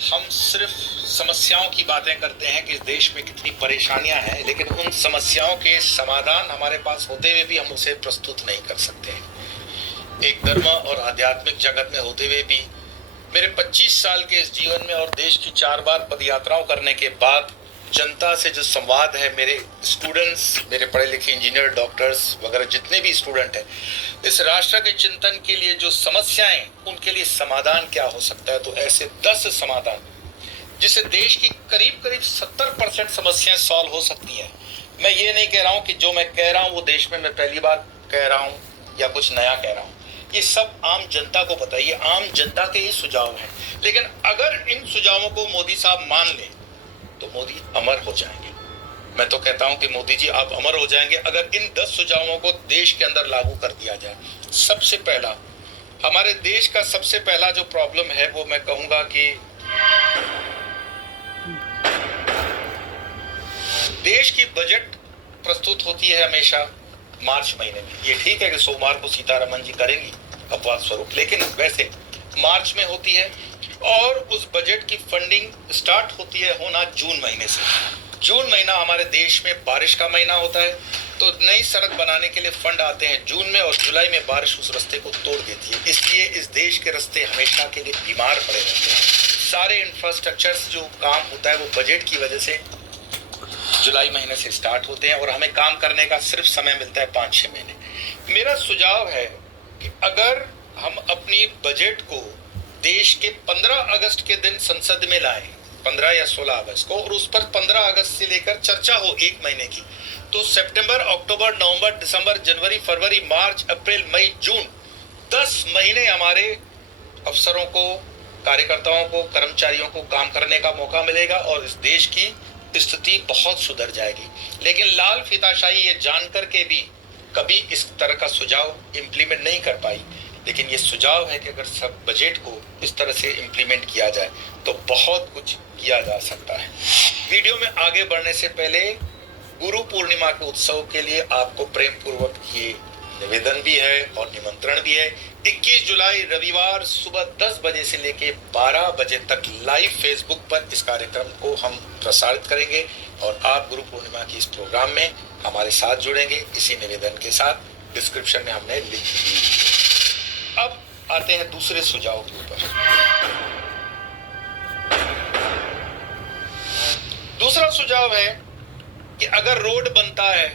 हम सिर्फ समस्याओं की बातें करते हैं कि इस देश में कितनी परेशानियां हैं, लेकिन उन समस्याओं के समाधान हमारे पास होते हुए भी हम उसे प्रस्तुत नहीं कर सकते हैं। एक धर्म और आध्यात्मिक जगत में होते हुए भी मेरे 25 साल के इस जीवन में और देश की 4 बार पदयात्राओं करने के बाद जनता से जो संवाद है, मेरे स्टूडेंट्स, मेरे पढ़े लिखे इंजीनियर, डॉक्टर्स वगैरह जितने भी स्टूडेंट हैं, इस राष्ट्र के चिंतन के लिए जो समस्याएं, उनके लिए समाधान क्या हो सकता है। तो ऐसे 10 समाधान जिससे देश की करीब करीब 70% समस्याएं सॉल्व हो सकती हैं। मैं ये नहीं कह रहा हूं कि जो मैं कह रहा हूं वो देश में मैं पहली बार कह रहा हूं या कुछ नया कह रहा हूं। ये सब आम जनता को पता है, ये आम जनता के ही सुझाव हैं। लेकिन अगर इन सुझावों को मोदी साहब मान लें तो मोदी अमर हो जाएंगे। मैं तो कहता हूं कि मोदी जी आप अमर हो जाएंगे अगर इन 10 सुझावों को देश के अंदर लागू कर दिया जाए। सबसे पहला, हमारे देश का सबसे पहला जो प्रॉब्लम है वो मैं कहूंगा कि देश की बजट प्रस्तुत होती है हमेशा मार्च महीने में। ये ठीक है कि सोमवार को सीतारमन जी करेंगी अपवाद स्वरूप, लेकिन वैसे मार्च में होती है और उस बजट की फंडिंग स्टार्ट होती है होना जून महीने से। जून महीना हमारे देश में बारिश का महीना होता है, तो नई सड़क बनाने के लिए फंड आते हैं जून में, और जुलाई में बारिश उस रास्ते को तोड़ देती है। इसलिए इस देश के रास्ते हमेशा के लिए बीमार पड़े रहते हैं। सारे इंफ्रास्ट्रक्चर जो काम होता है वो बजट की वजह से जुलाई महीने से स्टार्ट होते हैं और हमें काम करने का सिर्फ समय मिलता है 5-6 महीने। मेरा सुझाव है कि अगर हम अपनी बजट को देश के 15 अगस्त के दिन संसद में लाएं, 15 या 16 अगस्त को, और उस पर 15 अगस्त से लेकर चर्चा हो 1 महीने की, तो सितंबर, अक्टूबर, नवंबर, दिसंबर, जनवरी, फरवरी, मार्च, अप्रैल, मई, जून, 10 महीने हमारे अफसरों को, कार्यकर्ताओं को, कर्मचारियों को काम करने का मौका मिलेगा और इस देश की स्थिति बहुत सुधर जाएगी। लेकिन लाल फीताशाही ये जानकर के भी कभी इस तरह का सुझाव इंप्लीमेंट नहीं कर पाई। लेकिन ये सुझाव है कि अगर सब बजट को इस तरह से इंप्लीमेंट किया जाए तो बहुत कुछ किया जा सकता है। वीडियो में आगे बढ़ने से पहले गुरु पूर्णिमा के उत्सव के लिए आपको प्रेम पूर्वक ये निवेदन भी है और निमंत्रण भी है। 21 जुलाई रविवार सुबह 10 बजे से लेके 12 बजे तक लाइव फेसबुक पर इस कार्यक्रम को हम प्रसारित करेंगे और आप गुरु पूर्णिमा की इस प्रोग्राम में हमारे साथ जुड़ेंगे। इसी निवेदन के साथ डिस्क्रिप्शन में हमने लिंक दी। अब आते हैं दूसरे सुझाव के ऊपर। दूसरा सुझाव है कि अगर रोड बनता है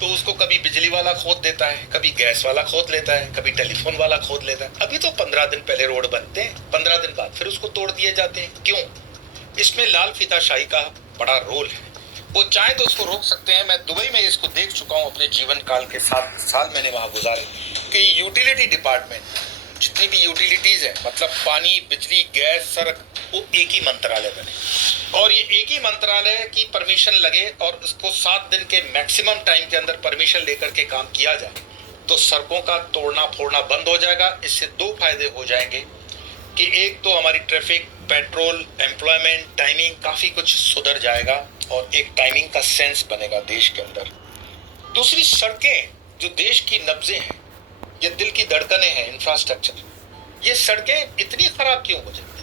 तो उसको कभी बिजली वाला खोद देता है, कभी गैस वाला खोद लेता है, कभी टेलीफोन वाला खोद लेता है। अभी तो 15 दिन पहले रोड बनते हैं, 15 दिन बाद फिर उसको तोड़ दिए जाते हैं। क्यों? इसमें लाल फीताशाही का बड़ा रोल है। वो चाहे तो उसको रोक सकते हैं। मैं दुबई में इसको देख चुका हूँ अपने जीवन काल के 7 साल मैंने वहां गुजारे कि यूटिलिटी डिपार्टमेंट, जितनी भी यूटिलिटीज है, मतलब पानी, बिजली, गैस, सड़क, वो एक ही मंत्रालय बने और ये एक ही मंत्रालय की परमिशन लगे और इसको 7 दिन के मैक्सिमम टाइम के अंदर परमिशन लेकर के काम किया जाए तो सड़कों का तोड़ना फोड़ना बंद हो जाएगा। इससे 2 फायदे हो जाएंगे कि एक तो हमारी ट्रैफिक, पेट्रोल, एम्प्लॉयमेंट, टाइमिंग काफी कुछ सुधर जाएगा और एक टाइमिंग का सेंस बनेगा देश के अंदर। दूसरी, सड़कें जो देश की नब्जें हैं, ये दिल की धड़कनें हैं, इंफ्रास्ट्रक्चर, ये सड़कें इतनी खराब क्यों हो जाती है?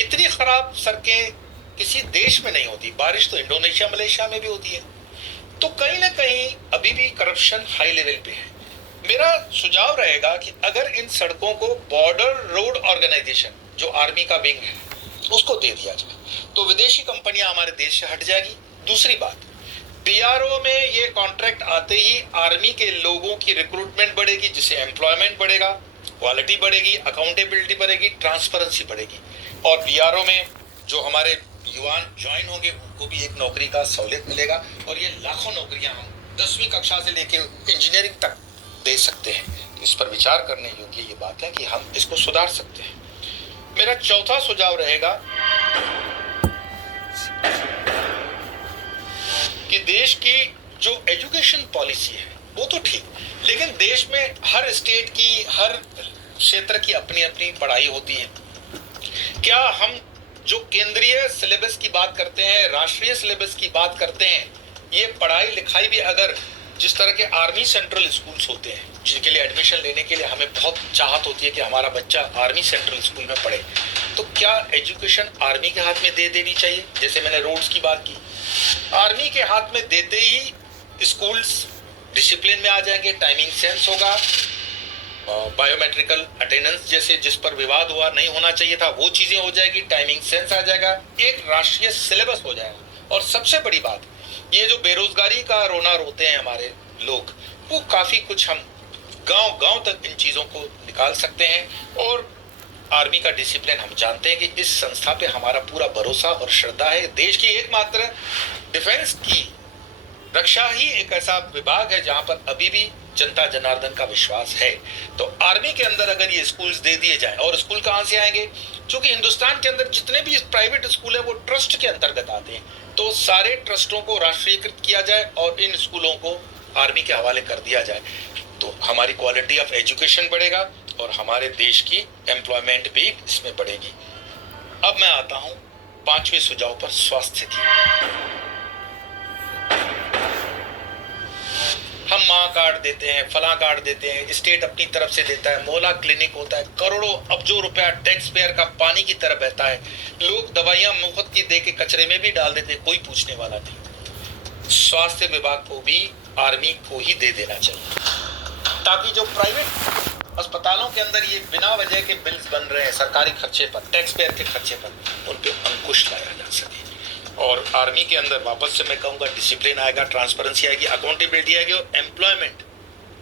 इतनी खराब सड़कें किसी देश में नहीं होती। बारिश तो इंडोनेशिया, मलेशिया में भी होती है। तो कहीं ना कहीं अभी भी करप्शन हाई लेवल पे है। मेरा सुझाव रहेगा कि अगर इन सड़कों को बॉर्डर रोड ऑर्गेनाइजेशन, जो आर्मी का विंग है, उसको दे दिया जाए तो विदेशी कंपनियां हमारे देश से हट जाएगी। दूसरी बात, बीआरओ में ये कॉन्ट्रैक्ट आते ही आर्मी के लोगों की रिक्रूटमेंट बढ़ेगी, जिससे एम्प्लॉयमेंट बढ़ेगा, क्वालिटी बढ़ेगी, अकाउंटेबिलिटी बढ़ेगी, ट्रांसपेरेंसी बढ़ेगी। और बीआरओ में जो हमारे युवा ज्वाइन होंगे उनको भी एक नौकरी का सहूलियत मिलेगा और ये लाखों नौकरियां हम 10वीं कक्षा से लेके इंजीनियरिंग तक दे सकते हैं। इस पर विचार करने योग्य ये बात है कि हम इसको सुधार सकते हैं। मेरा चौथा सुझाव रहेगा कि देश की जो एजुकेशन पॉलिसी है वो तो ठीक, लेकिन देश में हर स्टेट की, हर क्षेत्र की अपनी अपनी पढ़ाई होती है। क्या हम जो केंद्रीय सिलेबस की बात करते हैं, राष्ट्रीय सिलेबस की बात करते हैं, ये पढ़ाई लिखाई भी अगर जिस तरह के आर्मी सेंट्रल स्कूल्स होते हैं जिनके लिए एडमिशन लेने के लिए हमें बहुत चाहत होती है कि हमारा बच्चा आर्मी सेंट्रल स्कूल में पढ़े, तो क्या एजुकेशन आर्मी के हाथ में दे देनी चाहिए? जैसे मैंने रोड्स की बात की, आर्मी के हाथ में देते ही स्कूल्स डिसिप्लिन में आ जाएंगे, टाइमिंग सेंस होगा, बायोमेट्रिकल अटेंडेंस जैसे जिस पर विवाद हुआ नहीं होना चाहिए था वो चीजें हो जाएगी, टाइमिंग सेंस आ जाएगा, एक राष्ट्रीय सिलेबस हो जाएगा। और सबसे बड़ी बात, ये जो बेरोजगारी का रोना रोते हैं हमारे लोग, वो काफी कुछ हम गांव गांव तक इन चीजों को निकाल सकते हैं। और आर्मी का डिसिप्लिन हम जानते हैं कि इस संस्था पे हमारा पूरा भरोसा और श्रद्धा है। देश की एकमात्र डिफेंस की रक्षा ही एक ऐसा विभाग है जहां पर अभी भी जनता जनार्दन का विश्वास है। तो आर्मी के अंदर अगर ये स्कूल्स दे दिए जाए, और स्कूल कहां से आएंगे? क्योंकि हिंदुस्तान के अंदर जितने भी प्राइवेट स्कूल है वो ट्रस्ट के अंतर्गत आते हैं, तो सारे ट्रस्टों को राष्ट्रीयकृत किया जाए और इन स्कूलों को आर्मी के हवाले कर दिया जाए, तो हमारी क्वालिटी ऑफ एजुकेशन बढ़ेगा और हमारे देश की एम्प्लॉयमेंट भी इसमें बढ़ेगी। अब मैं आता हूं 5वें सुझाव पर, स्वास्थ्य की। हम माँ कार्ड देते हैं, फला कार्ड देते हैं, स्टेट अपनी तरफ से देता है, मोहल्ला क्लिनिक होता है, करोड़ों अब्जों रुपया टैक्स पेयर का पानी की तरह बहता है, लोग दवाइयां मुफ्त की दे के कचरे में भी डाल देते, कोई पूछने वाला नहीं। स्वास्थ्य विभाग को भी आर्मी को ही दे देना चाहिए, ताकि जो प्राइवेट अस्पतालों के अंदर ये बिना वजह के बिल्स बन रहे हैं सरकारी खर्चे पर, टैक्स पेयर के खर्चे पर, उन पे अंकुश लाया जा सके। और आर्मी के अंदर वापस से मैं कहूँगा डिसिप्लिन आएगा, ट्रांसपेरेंसी आएगी, अकाउंटेबिलिटी आएगी और एम्प्लॉयमेंट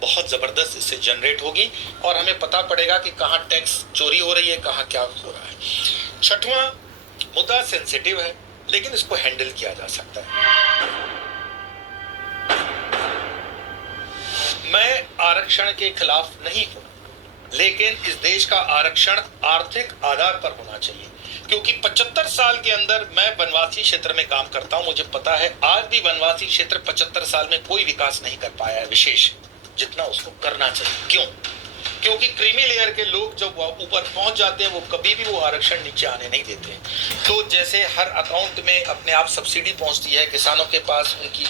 बहुत ज़बरदस्त इससे जनरेट होगी और हमें पता पड़ेगा कि कहाँ टैक्स चोरी हो रही है, कहाँ क्या हो रहा है। छठवां मुद्दा सेंसिटिव है लेकिन इसको हैंडल किया जा सकता है। मैं आरक्षण के खिलाफ नहीं हूं, लेकिन इस देश का आरक्षण आर्थिक आधार पर होना चाहिए, क्योंकि 75 साल के अंदर मैं वनवासी क्षेत्र में काम करता हूं, मुझे पता है आज भी वनवासी क्षेत्र 75 साल में कोई विकास नहीं कर पाया है विशेष, जितना उसको करना चाहिए। क्यों? क्योंकि क्रीमी लेयर के लोग जब ऊपर पहुंच जाते हैं वो कभी भी वो आरक्षण नीचे आने नहीं देते। तो जैसे हर अकाउंट में अपने आप सब्सिडी पहुंचती है, किसानों के पास उनकी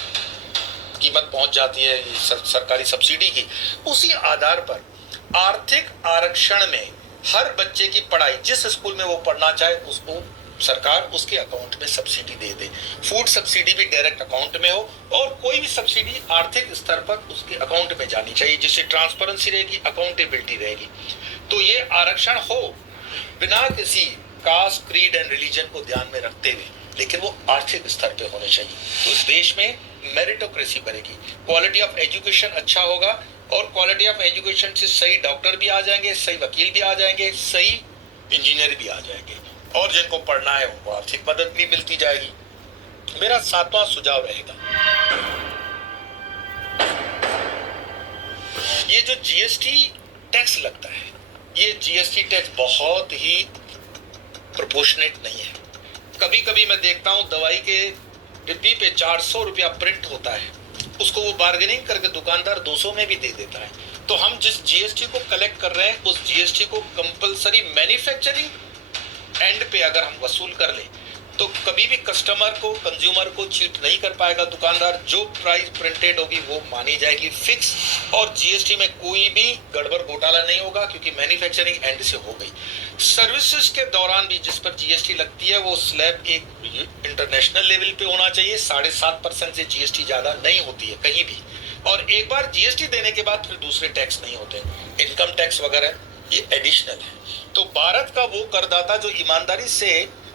कीमत पहुंच जाती है सरकारी सब्सिडी की, उसी आधार पर आर्थिक आरक्षण में हर बच्चे की पढ़ाई जिस स्कूल में वो पढ़ना चाहे उसको सरकार उसके अकाउंट में सब्सिडी दे दे। फूड सब्सिडी भी डायरेक्ट अकाउंट में हो और कोई भी सब्सिडी आर्थिक स्तर पर उसके अकाउंट में जानी चाहिए, जिससे ट्रांसपेरेंसी रहेगी, अकाउंटेबिलिटी रहेगी। तो ये आरक्षण हो बिना किसी कास्ट, क्रीड एंड रिलीजन को ध्यान में रखते हुए, लेकिन वो आर्थिक स्तर पे होने चाहिए। तो इस देश में मेरिटोक्रेसी बढ़ेगी, क्वालिटी ऑफ एजुकेशन अच्छा होगा और क्वालिटी ऑफ एजुकेशन से सही डॉक्टर भी आ जाएंगे, सही वकील भी आ जाएंगे, सही इंजीनियर भी आ जाएंगे और जिनको पढ़ना है उनको आर्थिक मदद भी मिलती जाएगी। मेरा 7वां सुझाव रहेगा, ये जो जीएसटी टैक्स लगता है, ये जीएसटी टैक्स बहुत ही प्रोपोर्शनेट नहीं है। कभी कभी मैं देखता हूं दवाई के डिब्बी पे 400 रुपया प्रिंट होता है, उसको वो बार्गेनिंग करके दुकानदार 200 में भी दे देता है। तो हम जिस जीएसटी को कलेक्ट कर रहे हैं उस जीएसटी को कंपलसरी मैन्युफैक्चरिंग एंड पे अगर हम वसूल कर लें तो कभी भी कस्टमर को, कंज्यूमर को चीट नहीं कर पाएगा दुकानदार। जो प्राइस प्रिंटेड होगी वो मानी जाएगी फिक्स, और जीएसटी में कोई भी गड़बड़ घोटाला नहीं होगा क्योंकि मैन्युफैक्चरिंग एंड से हो गई। सर्विसेज के दौरान भी जिस पर जीएसटी लगती है वो स्लैब एक इंटरनेशनल लेवल पे होना चाहिए, 7.5% से जीएसटी ज्यादा नहीं होती है कहीं भी, और एक बार जीएसटी देने के बाद फिर दूसरे टैक्स नहीं होते, इनकम टैक्स वगैरह ये एडिशनल है। तो भारत का वो करदाता जो ईमानदारी से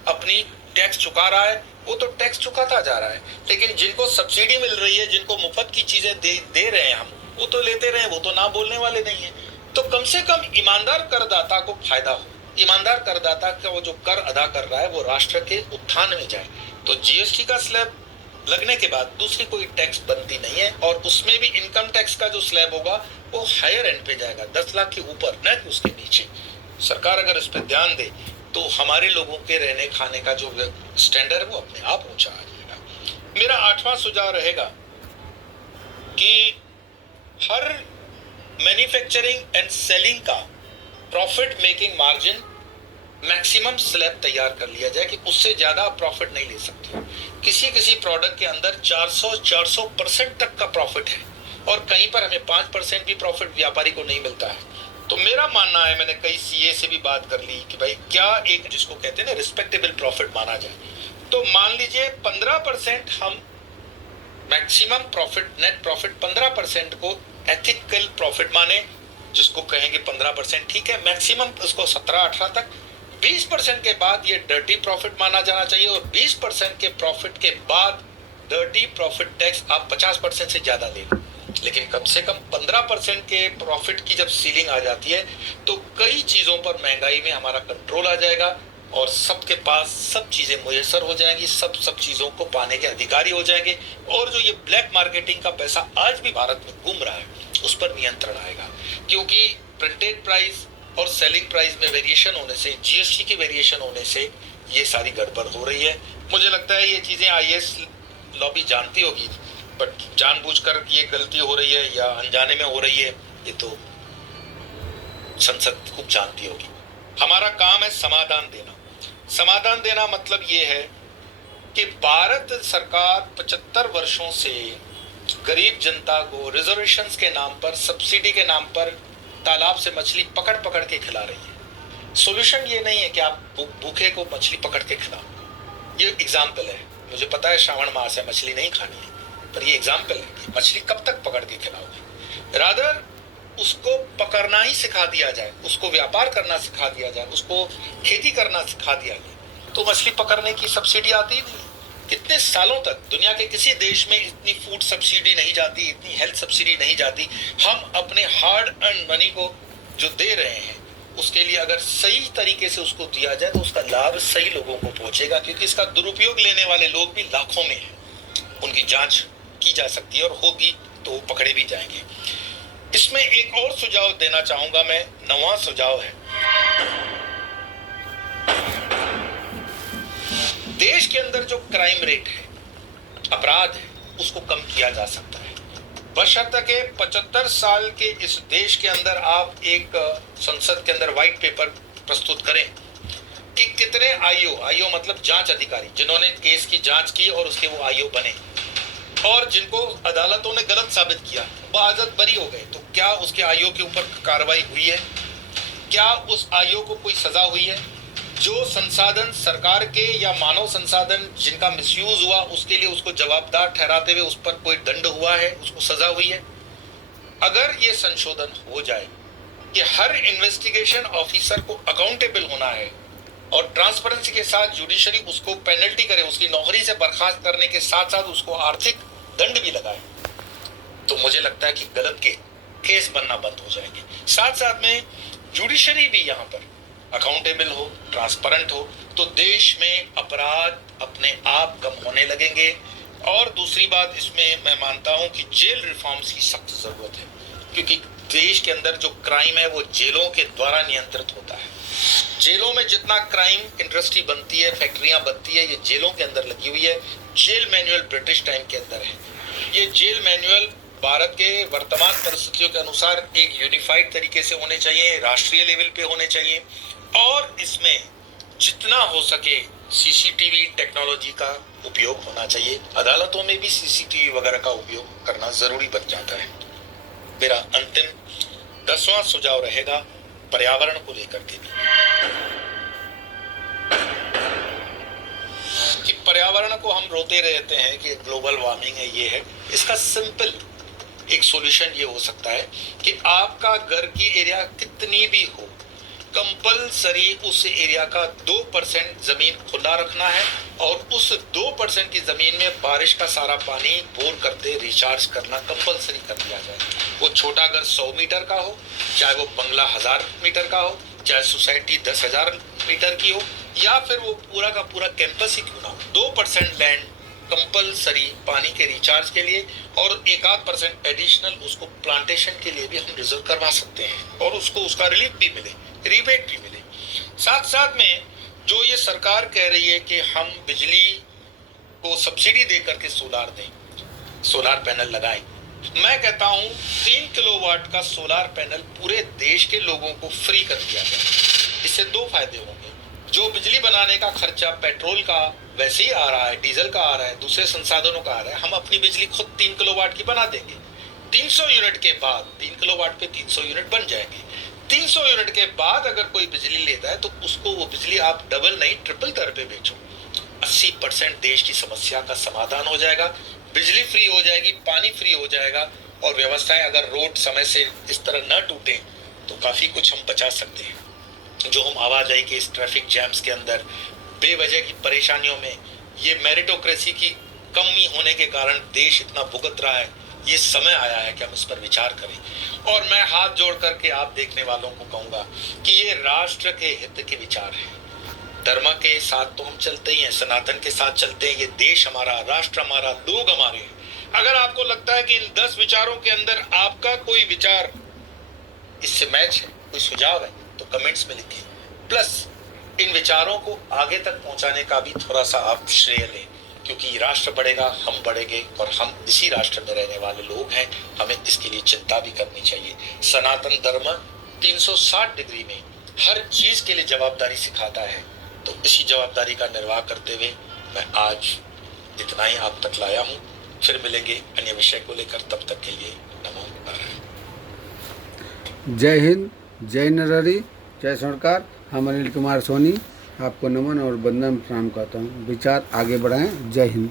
अपनी टैक्स चुका रहा है वो तो टैक्स चुकाता जा रहा है, लेकिन जिनको सब्सिडी मिल रही है, जिनको मुफ्त की चीजें दे रहे हैं हम, वो तो लेते रहे, वो तो ना बोलने वाले नहीं है। तो कम से कम ईमानदार करदाता को फायदा हो, ईमानदार करदाता का वो जो कर अदा कर रहा है वो राष्ट्र के उत्थान में जाए। तो जीएसटी का स्लैब लगने के बाद दूसरी कोई टैक्स बनती नहीं है, और उसमें भी इनकम टैक्स का जो स्लैब होगा वो हायर एंड पे जाएगा, 10 लाख के ऊपर, न कि उसके नीचे। सरकार अगर इस पर ध्यान दे तो हमारे लोगों के रहने खाने का जो स्टैंडर्ड है वो अपने आप ऊंचा आ जाएगा। मेरा 8वां सुझाव रहेगा कि हर मैन्युफैक्चरिंग एंड सेलिंग का profit making margin maximum slab तैयार कर लिया जाए कि उससे ज्यादा आप प्रॉफिट नहीं ले सकते। किसी प्रोडक्ट के अंदर 400% तक का प्रॉफिट है और कहीं पर हमें 5% भी प्रॉफिट व्यापारी को नहीं मिलता है। तो मेरा मानना है, मैंने कई सीए से भी बात कर ली कि भाई क्या एक जिसको कहते हैं ना रिस्पेक्टेबल प्रॉफिट माना जाए, तो मान लीजिए 15% हम मैक्सिमम प्रॉफिट, नेट प्रॉफिट 15% को एथिकल प्रॉफिट माने, जिसको कहेंगे 15% ठीक है, मैक्सिमम उसको 17-18 तक। 20% के बाद ये डर्टी प्रॉफिट माना जाना चाहिए, और 20% के प्रॉफिट के बाद डर्टी प्रॉफिट टैक्स आप 50% से ज्यादा ले लो, लेकिन कम से कम 15% के प्रॉफिट की जब सीलिंग आ जाती है तो कई चीजों पर महंगाई में हमारा कंट्रोल आ जाएगा, और सबके पास सब चीजें मुयसर हो जाएंगी, सब चीजों को पाने के अधिकारी हो जाएंगे, और जो ये ब्लैक मार्केटिंग का पैसा आज भी भारत में घूम रहा है उस पर नियंत्रण आएगा, क्योंकि प्रिंटेड प्राइस और सेलिंग प्राइस में वेरिएशन होने से, जीएसटी की वेरिएशन होने से ये सारी गड़बड़ हो रही है। मुझे लगता है ये चीजें आईएएस लॉबी जानती होगी, बट जानबूझकर ये गलती हो रही है या अनजाने में हो रही है, ये तो संसद खूब जानती होगी। हमारा काम है समाधान देना। समाधान देना मतलब ये है कि भारत सरकार 75 वर्षों से गरीब जनता को रिजर्वेशंस के नाम पर, सब्सिडी के नाम पर तालाब से मछली पकड़ पकड़ के खिला रही है। सॉल्यूशन ये नहीं है कि आप भूखे को मछली पकड़ के खिलाओ। ये एग्जाम्पल है, मुझे पता है श्रावण मास है, मछली नहीं खानी है, पर ये एग्जाम्पल है कि मछली कब तक पकड़ के खिलाओगे। रादर उसको पकड़ना ही सिखा दिया जाए, उसको व्यापार करना सिखा दिया जाए, उसको खेती करना सिखा दिया जाए, तो मछली पकड़ने की सब्सिडी आती ही नहीं। कितने सालों तक दुनिया के किसी देश में इतनी फूड सब्सिडी नहीं जाती, इतनी हेल्थ सब्सिडी नहीं जाती। हम अपने हार्ड अर्न मनी को जो दे रहे हैं उसके लिए अगर सही तरीके से उसको दिया जाए तो उसका लाभ सही लोगों को पहुंचेगा, क्योंकि इसका दुरुपयोग लेने वाले लोग भी लाखों में हैं। उनकी जांच की जा सकती है और होगी तो वो पकड़े भी जाएंगे। इसमें एक और सुझाव देना चाहूंगा मैं, 9वां सुझाव है, देश के अंदर जो क्राइम रेट है, अपराध है, उसको कम किया जा सकता है, बशर्ते 75 साल के इस देश के अंदर आप एक संसद के अंदर व्हाइट पेपर प्रस्तुत करें कि कितने आईओ मतलब जांच अधिकारी, जिन्होंने केस की जांच की और उसके वो आईओ बने, और जिनको अदालतों ने गलत साबित किया, बाज़त बरी हो गए, तो क्या उसके आईओ के ऊपर कार्रवाई हुई है? क्या उस आईओ को कोई सजा हुई है? जो संसाधन सरकार के या मानव संसाधन जिनका मिसयूज हुआ उसके लिए उसको जवाबदार ठहराते हुए उस पर कोई दंड हुआ है, उसको सजा हुई है? अगर ये संशोधन हो जाए कि हर इन्वेस्टिगेशन ऑफिसर को अकाउंटेबल होना है और ट्रांसपेरेंसी के साथ जुडिशरी उसको पेनल्टी करे, उसकी नौकरी से बर्खास्त करने के साथ साथ उसको आर्थिक दंड भी लगाए, तो मुझे लगता है कि गलत के केस बनना बंद हो जाएंगे। साथ साथ में जुडिशरी भी यहाँ पर अकाउंटेबल हो, ट्रांसपेरेंट हो, तो देश में अपराध अपने आप कम होने लगेंगे। और दूसरी बात इसमें मैं मानता हूं कि जेल रिफॉर्म्स की सख्त जरूरत है, क्योंकि देश के अंदर जो क्राइम है वो जेलों के द्वारा नियंत्रित होता है। जेलों में जितना क्राइम इंडस्ट्री बनती है, फैक्ट्रियां बनती है, ये जेलों के अंदर लगी हुई है। जेल मैनुअल ब्रिटिश टाइम के अंदर है। ये जेल मैनुअल भारत के वर्तमान परिस्थितियों के अनुसार एक यूनिफाइड तरीके से होने चाहिए, राष्ट्रीय लेवल पे होने चाहिए, और इसमें जितना हो सके सीसीटीवी टेक्नोलॉजी का उपयोग होना चाहिए। अदालतों में भी सीसीटीवी वगैरह का उपयोग करना जरूरी बन जाता है। मेरा अंतिम 10वां सुझाव रहेगा पर्यावरण को लेकर के भी, कि पर्यावरण को हम रोते रहते हैं कि ग्लोबल वार्मिंग है, ये है। इसका सिंपल एक सॉल्यूशन ये हो सकता है कि आपका घर की एरिया कितनी भी हो, कंपलसरी उस एरिया का 2% जमीन खुला रखना है, और उस 2% की जमीन में बारिश का सारा पानी बोर करते रिचार्ज करना कंपलसरी कर दिया जाए। वो छोटा घर 100 मीटर का हो, चाहे वो बंगला 1000 मीटर का हो, चाहे सोसाइटी 10,000 मीटर की हो, या फिर वो पूरा का पूरा कैंपस ही क्यों ना हो, 2% लैंड कंपलसरी पानी के रिचार्ज के लिए, और 1-8% एडिशनल उसको प्लांटेशन के लिए भी हम रिजर्व करवा सकते हैं, और उसको उसका रिलीफ भी मिले, रिबेट भी मिले। साथ साथ में जो ये सरकार कह रही है कि हम बिजली को सब्सिडी दे करके सोलार दें, सोलार पैनल लगाएं, मैं कहता हूं 3 किलोवाट का सोलार पैनल पूरे देश के लोगों को फ्री कर दिया जाए। इससे 2 फायदे होंगे। जो बिजली बनाने का खर्चा पेट्रोल का वैसे ही आ रहा है, डीजल का आ रहा है, दूसरे संसाधनों का आ रहा है, हम अपनी बिजली खुद 3 किलोवाट की बना देंगे। 300 यूनिट के बाद 3 किलोवाट पे 300 यूनिट बन जाएंगे। 300 यूनिट के बाद अगर कोई बिजली लेता है तो उसको वो बिजली आप डबल नहीं ट्रिपल दर पे बेचो। 80% देश की समस्या का समाधान हो जाएगा, बिजली फ्री हो जाएगी, पानी फ्री हो जाएगा, और व्यवस्थाएं अगर रोड समय से इस तरह न टूटे तो काफी कुछ हम बचा सकते हैं। जो हम आवाजाही के इस ट्रैफिक जैम्स के अंदर बेवजह की परेशानियों में, ये मेरिटोक्रेसी की कमी होने के कारण देश इतना भुगत रहा है, ये समय आया है कि हम इस पर विचार करें। और मैं हाथ जोड़ करके आप देखने वालों को कहूंगा कि ये राष्ट्र के हित के विचार हैं। धर्म के साथ तो हम चलते ही हैं, सनातन के साथ चलते हैं, ये देश हमारा, राष्ट्र हमारा, लोग हमारे हैं। अगर आपको लगता है कि इन 10 विचारों के अंदर आपका कोई विचार इससे मैच है, कोई सुझाव है, तो कमेंट्स में लिखिए। प्लस इन विचारों को आगे तक पहुंचाने का भी थोड़ा सा आप श्रेय लें, क्योंकि राष्ट्र बढ़ेगा, हम बढ़ेंगे, और हम इसी राष्ट्र में रहने वाले लोग हैं, हमें इसके लिए चिंता भी करनी चाहिए। सनातन धर्म 360 डिग्री में हर चीज के लिए जवाबदारी सिखाता है, तो इसी जवाबदारी का निर्वाह करते हुए मैं आज इतना ही आप तक लाया हूं। फिर मिलेंगे अन्य विषय को लेकर, तब तक के लिए नमो नारायण। जय हिंद, जय नरहरि, जय स्वर्णकार। हम अनिल कुमार सोनी आपको नमन और वंदन प्रणाम करता हूँ। विचार आगे बढ़ाएं। जय हिंद।